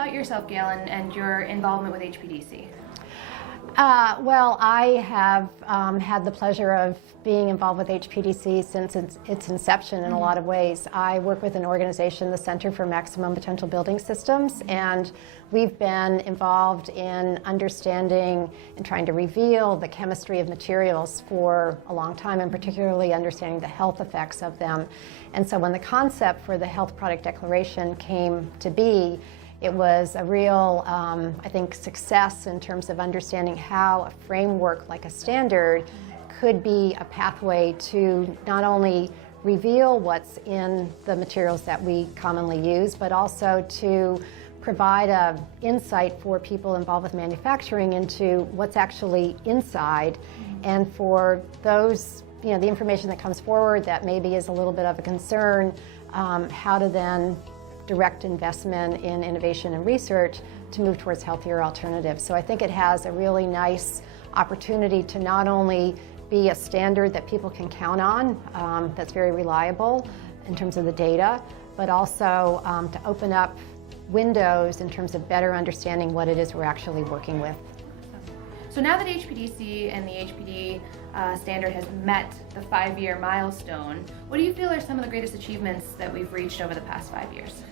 about yourself, Gail, and your involvement with HPDC? Well, I have had the pleasure of being involved with HPDC since its inception in a lot of ways. I work with an organization, the Center for Maximum Potential Building Systems, and we've been involved in understanding and trying to reveal the chemistry of materials for a long time, and particularly understanding the health effects of them. And so when the concept for the Health Product Declaration came to be, it was a real, I think, success in terms of understanding how a framework like a standard could be a pathway to not only reveal what's in the materials that we commonly use, but also to provide an insight for people involved with manufacturing into what's actually inside, and for those, the information that comes forward that maybe is a little bit of a concern, how to then direct investment in innovation and research to move towards healthier alternatives. So I think it has a really nice opportunity to not only be a standard that people can count on, that's very reliable in terms of the data, but also to open up windows in terms of better understanding what it is we're actually working with. So now that HPDC and the HPD standard has met the 5-year milestone, what do you feel are some of the greatest achievements that we've reached over the past 5 years?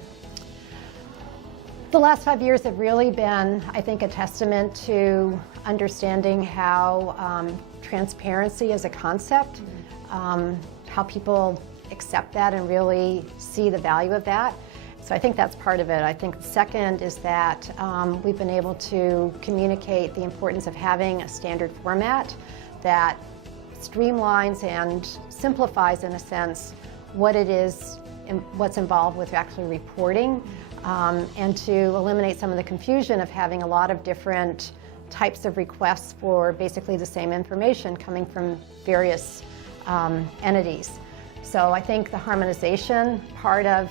The last 5 years have really been, I think, a testament to understanding how transparency as a concept, how people accept that and really see the value of that. So I think that's part of it. I think the second is that we've been able to communicate the importance of having a standard format that streamlines and simplifies, in a sense, what it is and what's involved with actually reporting, and to eliminate some of the confusion of having a lot of different types of requests for basically the same information coming from various entities. So I think the harmonization part of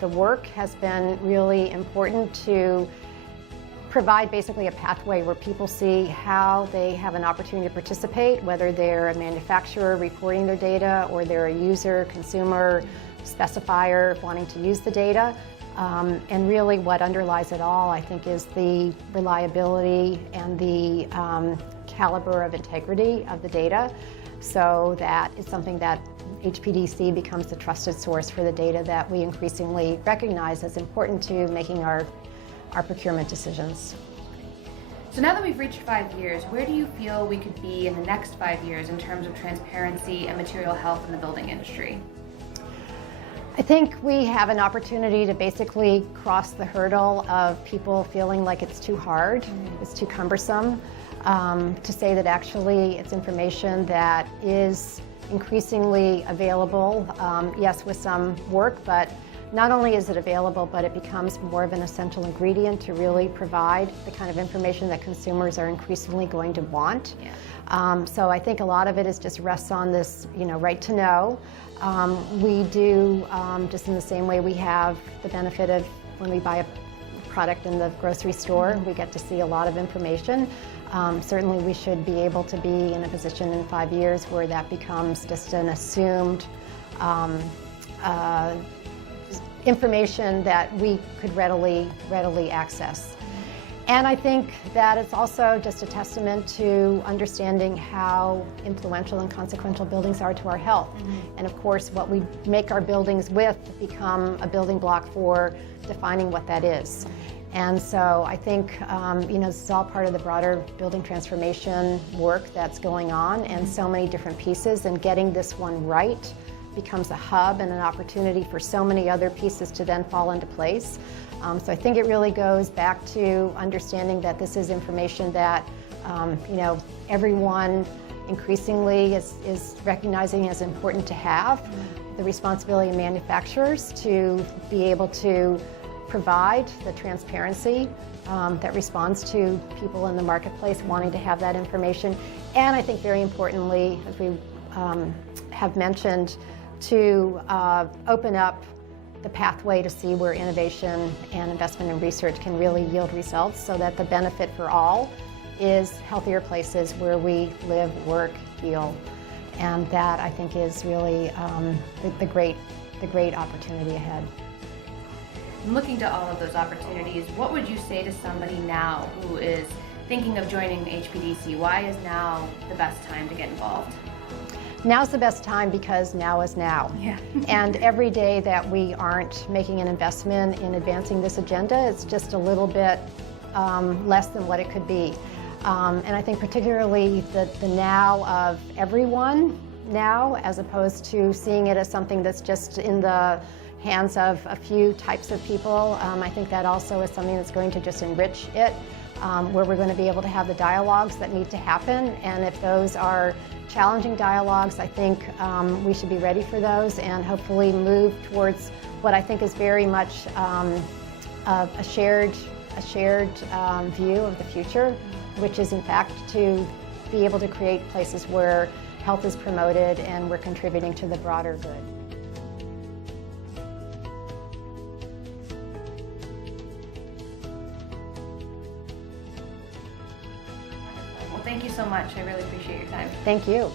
the work has been really important to provide basically a pathway where people see how they have an opportunity to participate, whether they're a manufacturer reporting their data or they're a user, consumer, specifier wanting to use the data. And really what underlies it all, I think, is the reliability and the caliber of integrity of the data, so that it's something that HPDC becomes the trusted source for the data that we increasingly recognize as important to making our procurement decisions. So now that we've reached 5 years, where do you feel we could be in the next 5 years in terms of transparency and material health in the building industry? I think we have an opportunity to basically cross the hurdle of people feeling like it's too hard, it's too cumbersome, to say that actually it's information that is increasingly available, yes, with some work, but not only is it available, but it becomes more of an essential ingredient to really provide the kind of information that consumers are increasingly going to want. Yeah. So I think a lot of it is just rests on this, right to know. We do, just in the same way we have the benefit of when we buy a product in the grocery store, we get to see a lot of information. Certainly we should be able to be in a position in 5 years where that becomes just an assumed information that we could readily access. And I think that it's also just a testament to understanding how influential and consequential buildings are to our health. And of course, what we make our buildings with become a building block for defining what that is. And so I think, this is all part of the broader building transformation work that's going on, and so many different pieces, and getting this one right becomes a hub and an opportunity for so many other pieces to then fall into place. So I think it really goes back to understanding that this is information that, everyone increasingly is recognizing as important to have. The responsibility of manufacturers to be able to provide the transparency that responds to people in the marketplace wanting to have that information. And I think very importantly, as we have mentioned, to open up the pathway to see where innovation and investment in research can really yield results, so that the benefit for all is healthier places where we live, work, heal. And that, I think, is really the great opportunity ahead. And looking to all of those opportunities, what would you say to somebody now who is thinking of joining the HPDC? Why is now the best time to get involved? Now's the best time because now is now. Yeah. And every day that we aren't making an investment in advancing this agenda, it's just a little bit less than what it could be. And I think particularly the now of everyone now, as opposed to seeing it as something that's just in the hands of a few types of people. I think that also is something that's going to just enrich it, where we're going to be able to have the dialogues that need to happen. And if those are challenging dialogues, I think we should be ready for those and hopefully move towards what I think is very much a shared view of the future, which is in fact to be able to create places where health is promoted and we're contributing to the broader good. Well, thank you so much. I really appreciate your time. Thank you.